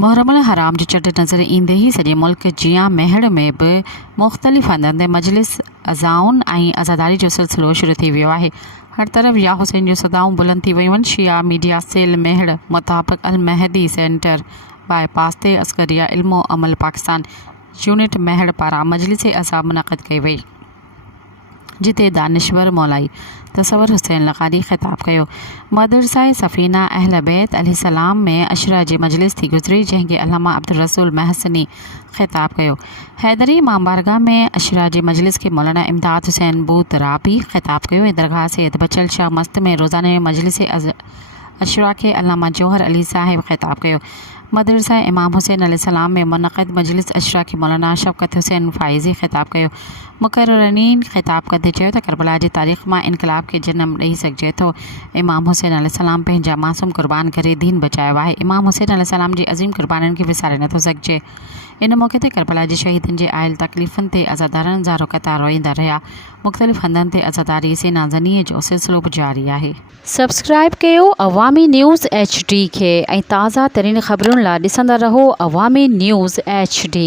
मुहर्रम हराम जे चंड नज़र ईंदे ई सॼे मुल्क जियां मेहड़ में बि मुख़्तलिफ़ हंधनि ते मजलिस अज़ाउन ऐं अज़ादारी जो सिलसिलो शुरू थी वियो आहे। हर तरफ़ या हुसैन जूं सदाऊं बुलंद थी वियूं आहिनि। शिया मीडिया सेल मेहड़ मुताबिक़ अल महदी सेंटर बाईपास ते अस्करिया इल्मो अमल पाकिस्तान यूनिट मेहड़ पारां मजलिस अज़ा मुनक़िद कई वई, जिते दानिश्वर मौलाई तसवर हुसैन लक़ारी ख़िताब कयो। मदरसा सफ़ीना अहल बैत अलैहिस्सलाम में अशरा जी मजलिस थी गुज़री, जंहिंखे अल्लामा अब्दुल रसूल महसनी ख़िताब कयो। हैदरी इमाम बारगाह में अशरा जी मजलिस के मौलाना इमदाद हुसैन बूतराबी ख़िताब कयो ऐं दरगाह सैयद बचल शाह मस्त में रोज़ाना मजलिस अशरा के अल्लामा जौहर अली साहिब ख़िताब कयो। मदरसा इमाम हुसैन अलैहिस्सलाम में मुनक़िद मजलिस अशरा के मौलाना शफ़क़त हुसैन फ़ाइज़ी ख़िताब कयो। मुक़र्ररीन ख़िताब कंदे चयो त करबला जी तारीख़ मां इनकलाब खे जनम ॾेई सघिजे थो। इमाम हुसैन अलैहिस्सलाम पंहिंजा मासूम क़ुर्बान करे दीन बचायो आहे। इमाम हुसैन अलैहिस्सलाम जी अज़ीम क़ुर्बानीनि खे विसारे नथो सघिजे। इन मौक़े ते करबला जी शहीदनि जे आयल तकलीफ़ुनि ते अज़ादारनि ज़ारो क़तार रोईंदा रहिया। मुख़्तलिफ़ हंधनि ते अज़ादारी सेना ज़नीअ जो सिलसिलो बि जारी आहे। सब्सक्राइब कयो अवामी न्यूज़ HD खे ऐं ताज़ा तरीन ख़बरुनि लाइ ॾिसंदा रहो अवामी न्यूज़ HD।